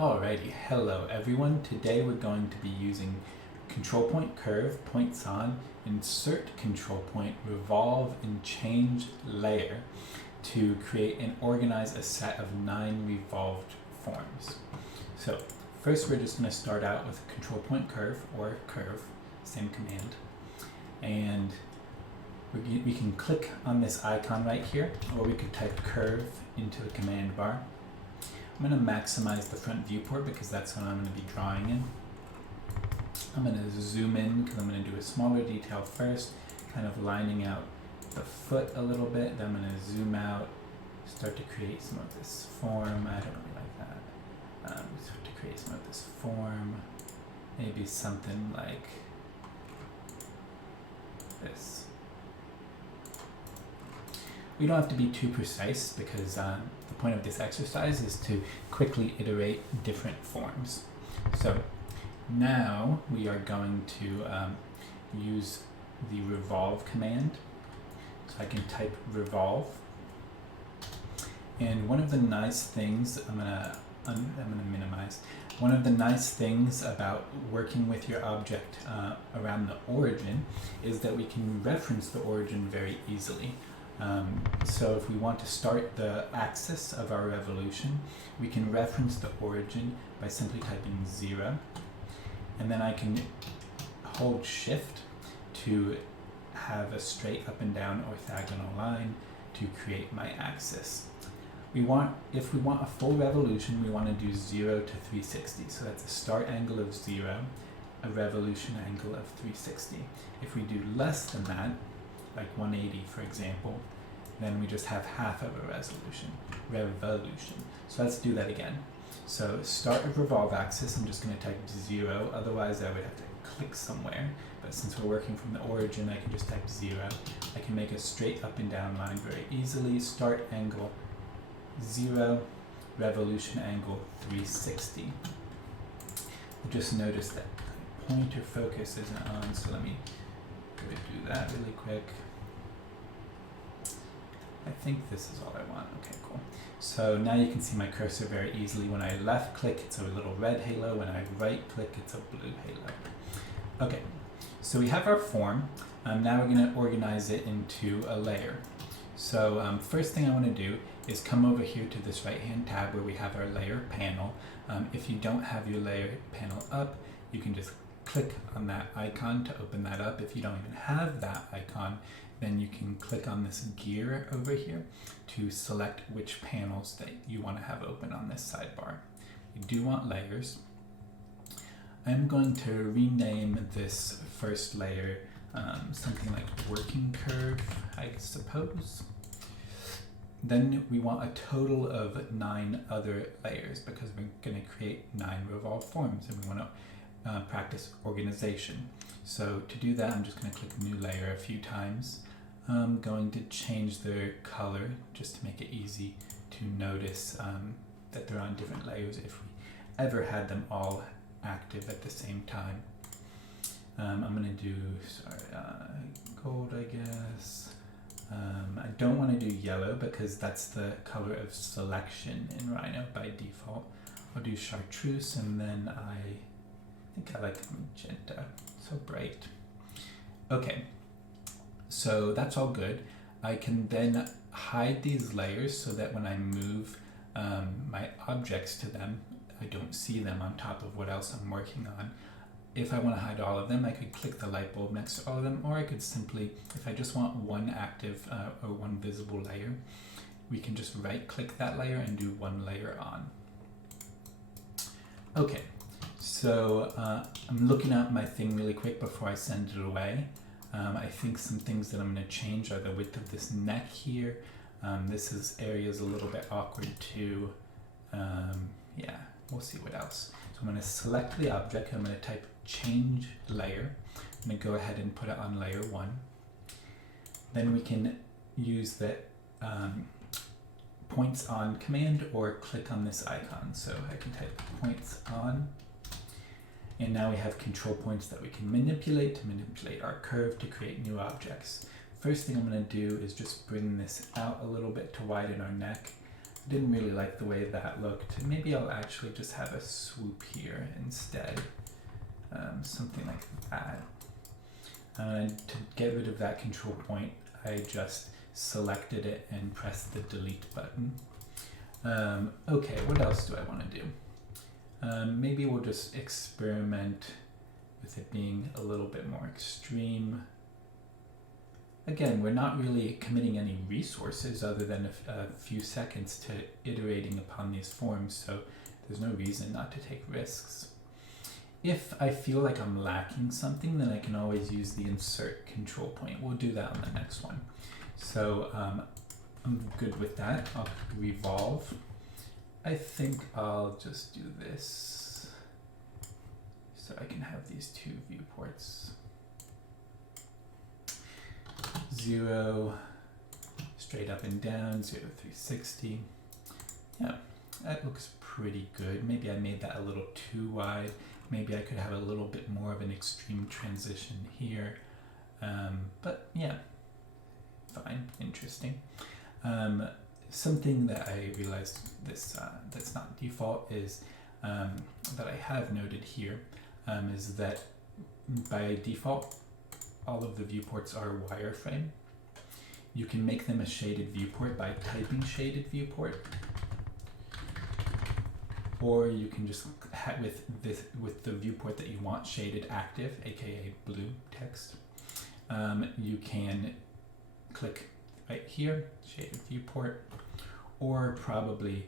Alrighty, hello everyone. Today we're going to be using control point curve, points on, insert control point, revolve, and change layer to create and organize a set of 9 revolved forms. So first we're just going to start out with control point curve, or curve, same command, and we can click on this icon right here, or we could type curve into the command bar. I'm going to maximize the front viewport because that's what I'm going to be drawing in. I'm going to zoom in because I'm going to do a smaller detail first, kind of lining out the foot a little bit. Then I'm going to zoom out, start to create some of this form. I don't really like that. Start to create some of this form. Maybe something like this. We don't have to be too precise because the point of this exercise is to quickly iterate different forms. So now we are going to use the revolve command. So I can type revolve. And one of the nice things, I'm gonna minimize. One of the nice things about working with your object around the origin is that we can reference the origin very easily. So if we want to start the axis of our revolution, we can reference the origin by simply typing 0. And then I can hold shift to have a straight up and down orthogonal line to create my axis. If we want a full revolution, we want to do 0 to 360. So that's a start angle of 0, a revolution angle of 360. If we do less than that, like 180 for example, then we just have half of a revolution. So let's do that again. So start of revolve axis, I'm just going to type 0, otherwise I would have to click somewhere, but since we're working from the origin I can just type 0. I can make a straight up and down line very easily. Start angle 0, revolution angle 360. Just notice that pointer focus isn't on, so let me do that really quick. I think this is all I want. Okay, cool. So now you can see my cursor very easily. When I left click, it's a little red halo. When I right click, it's a blue halo. Okay, so we have our form. Now we're going to organize it into a layer. So first thing I want to do is come over here to this right hand tab where we have our layer panel. If you don't have your layer panel up, you can just click on that icon to open that up. If you don't even have that icon, then you can click on this gear over here to select which panels that you want to have open on this sidebar. You do want layers. I'm going to rename this first layer something like working curve, I suppose. Then we want a total of 9 other layers because we're going to create 9 revolve forms and we want to practice organization. So to do that, I'm just going to click new layer a few times. I'm going to change their color just to make it easy to notice that they're on different layers if we ever had them all active at the same time. I'm going to do gold, I guess. I don't want to do yellow because that's the color of selection in Rhino by default. I'll do chartreuse, and then I think I like magenta, so bright. Okay, so that's all good. I can then hide these layers so that when I move my objects to them, I don't see them on top of what else I'm working on. If I want to hide all of them, I could click the light bulb next to all of them, or I could simply, if I just want one active or one visible layer, we can just right click that layer and do one layer on. Okay, so I'm looking at my thing really quick before I send it away. I think some things that I'm going to change are the width of this neck here. This area is a little bit awkward too. Yeah, we'll see what else. So I'm going to select the object. I'm going to type change layer. I'm going to go ahead and put it on layer 1. Then we can use the points on command or click on this icon. So I can type points on. And now we have control points that we can manipulate to manipulate our curve to create new objects. First thing I'm going to do is just bring this out a little bit to widen our neck. Didn't really like the way that looked. Maybe I'll actually just have a swoop here instead. Something like that. To get rid of that control point, I just selected it and pressed the delete button. Okay, what else do I want to do? Maybe we'll just experiment with it being a little bit more extreme. Again, we're not really committing any resources other than a few seconds to iterating upon these forms, so there's no reason not to take risks. If I feel like I'm lacking something, then I can always use the insert control point. We'll do that on the next one. So I'm good with that. I'll revolve. I think I'll just do this so I can have these two viewports. 0 straight up and down, 0 to 360. Yeah, that looks pretty good. Maybe I made that a little too wide. Maybe I could have a little bit more of an extreme transition here. But yeah, fine, interesting. Something that I realized that's not default is that I have noted here is that by default, all of the viewports are wireframe. You can make them a shaded viewport by typing shaded viewport, or you can just with the viewport that you want shaded active, aka blue text. You can click right here, shaded viewport, or probably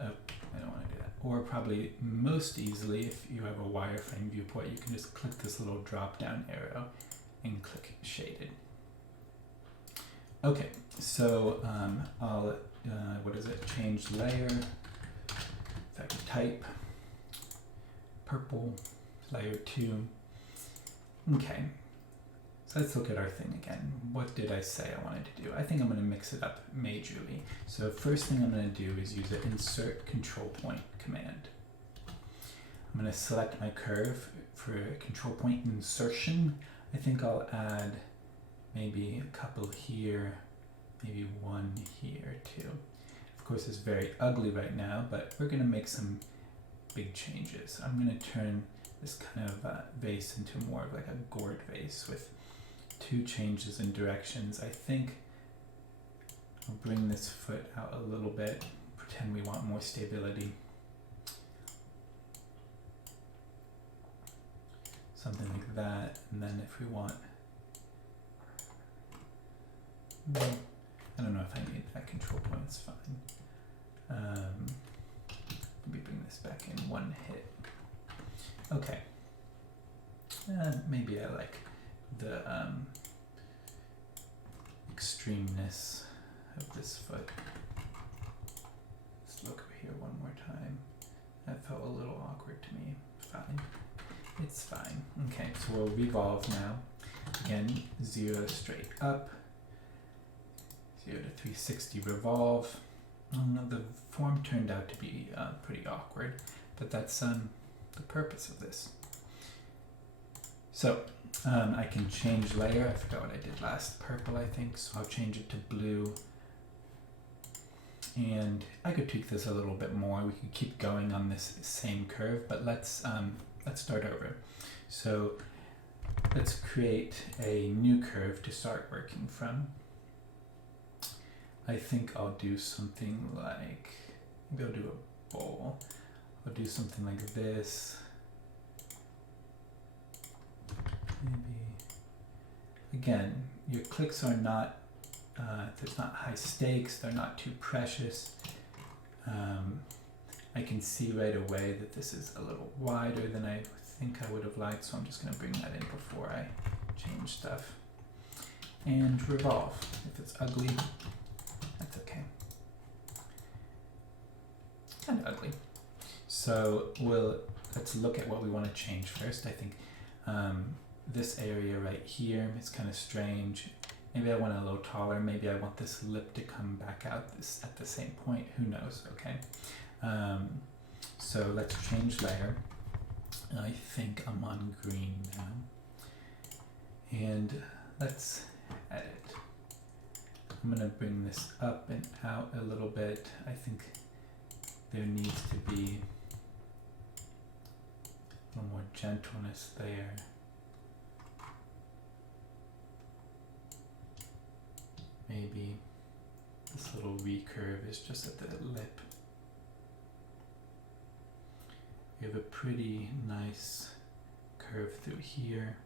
I don't want to do that. Or probably most easily, if you have a wireframe viewport, you can just click this little drop down arrow and click shaded. Okay, so I'll change layer, if I can type, purple, layer 2. Okay, so let's look at our thing again. What did I say I wanted to do? I think I'm going to mix it up majorly. So first thing I'm going to do is use the insert control point command. I'm going to select my curve for control point insertion. I think I'll add maybe a couple here, maybe one here too. Of course, it's very ugly right now, but we're going to make some big changes. I'm going to turn this kind of vase into more of like a gourd vase with 2 changes in directions. I think I'll bring this foot out a little bit, pretend we want more stability. Something like that, and then if we want, I don't know if I need that control point, it's fine. Maybe bring this back in one hit. Okay. Maybe I like the extremeness of this foot. Let's look over here one more time. That felt a little awkward to me. Fine. It's fine. Okay, so we'll revolve now. Again, 0 straight up, 0 to 360 revolve. The form turned out to be pretty awkward, but that's the purpose of this. So I can change layer. I forgot what I did last. Purple, I think. So I'll change it to blue. And I could tweak this a little bit more. We could keep going on this same curve, but let's start over. So let's create a new curve to start working from. I think I'll do something like, maybe I'll do a bowl. I'll do something like this. Maybe, again, your clicks are not, there's not high stakes, they're not too precious. I can see right away that this is a little wider than I think I would have liked, so I'm just going to bring that in before I change stuff. And revolve. If it's ugly, that's okay. Kind of ugly. So let's look at what we want to change first. I think this area right here is kind of strange. Maybe I want it a little taller. Maybe I want this lip to come back out at the same point. Who knows? Okay. So let's change layer. I think I'm on green now. And let's edit. I'm going to bring this up and out a little bit. I think there needs to be a little more gentleness there. Maybe this little recurve is just at the lip. We have a pretty nice curve through here.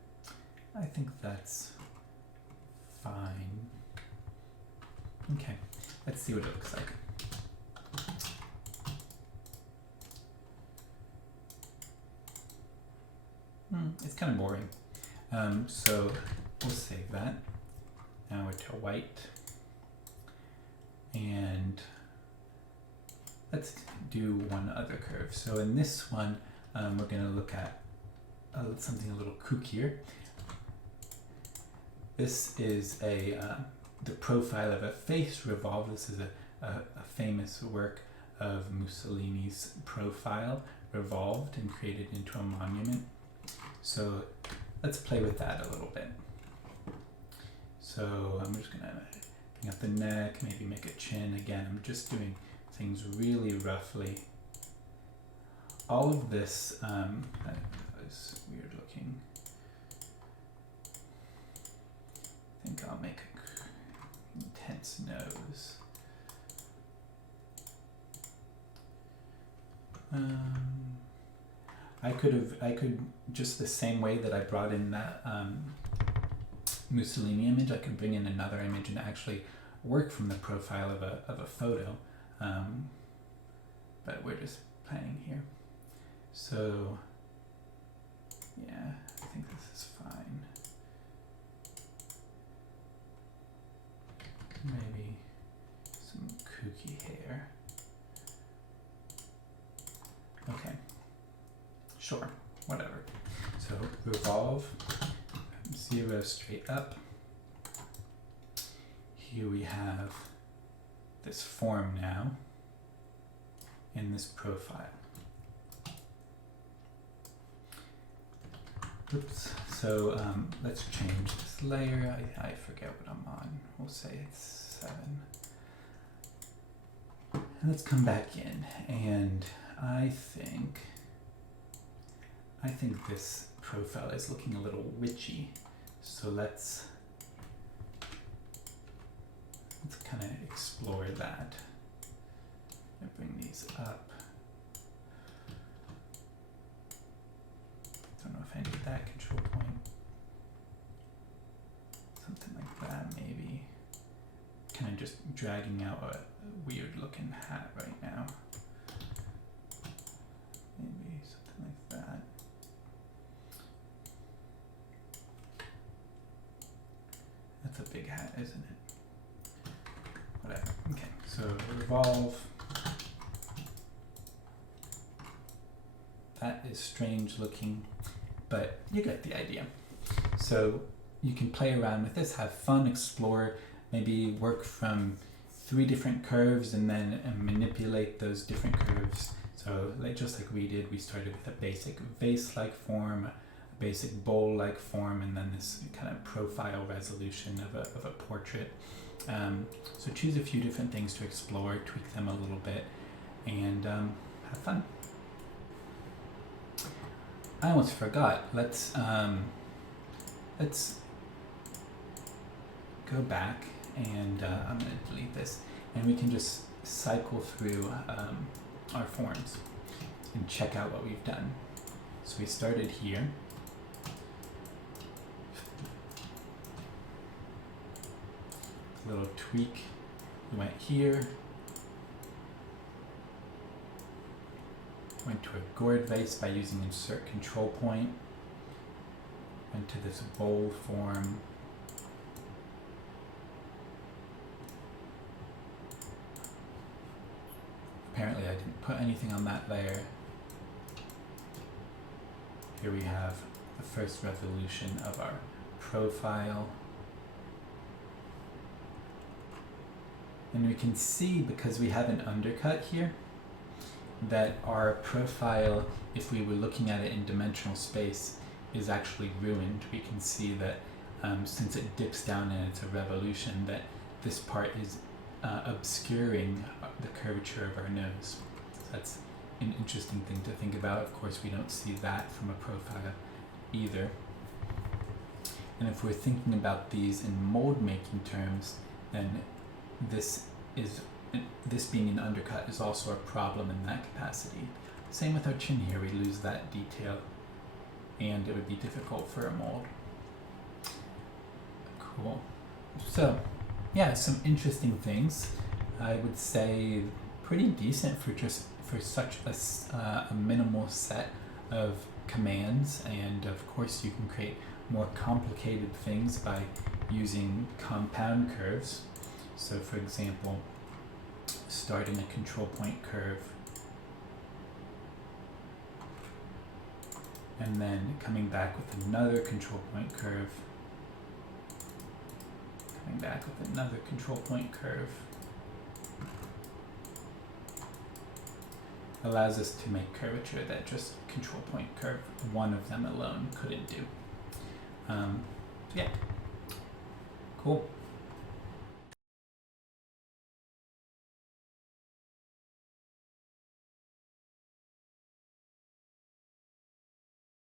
I think that's fine. Okay, let's see what it looks like. It's kind of boring. So we'll save that. Now we're to white. And let's do one other curve. So in this one, we're going to look at something a little kookier. This is the profile of a face revolved. This is a famous work of Mussolini's profile revolved and created into a monument. So let's play with that a little bit. So I'm just gonna bring up the neck, maybe make a chin. Again, I'm just doing things really roughly. All of this, that was weird looking. I think I'll make an intense nose. I could just the same way that I brought in that Mussolini image, I could bring in another image and actually work from the profile of a photo. But we're just playing here. So yeah, I think this is fine. Maybe some kooky hair. Okay, sure, whatever. So revolve, 0 straight up. Here we have this form now in this profile. Oops, so let's change this layer. I forget what I'm on. We'll say it's 7. And let's come back in, and I think this profile is looking a little witchy. So let's kind of explore that. And bring these up. Don't know if I need that control point. Something like that, maybe. Kind of just dragging out a weird looking hat right now. Maybe something like that. That's a big hat, isn't it? Whatever. Okay, so revolve. That is strange looking, but you get the idea. So you can play around with this, have fun, explore, maybe work from 3 different curves and then manipulate those different curves. So just like we did, we started with a basic vase-like form, a basic bowl-like form, and then this kind of profile resolution of a portrait. So choose a few different things to explore, tweak them a little bit, and have fun. I almost forgot. Let's go back, and I'm going to delete this, and we can just cycle through our forms and check out what we've done. So we started here. A little tweak. We went here. Went to a gourd vase by using insert control point. Went to this bowl form. Apparently I didn't put anything on that layer. Here we have the first revolution of our profile. And we can see, because we have an undercut here, that our profile, if we were looking at it in dimensional space, is actually ruined. We can see that since it dips down and it's a revolution, that this part is obscuring the curvature of our nose. So that's an interesting thing to think about. Of course, we don't see that from a profile either. And if we're thinking about these in mold making terms, then this being an undercut is also a problem in that capacity. Same with our chin here, we lose that detail and it would be difficult for a mold. Cool. So, yeah, some interesting things. I would say pretty decent for such a minimal set of commands, and of course you can create more complicated things by using compound curves. So for example, starting a control point curve and then coming back with another control point curve, coming back with another control point curve, allows us to make curvature that just control point curve, one of them alone, couldn't do. Yeah, cool.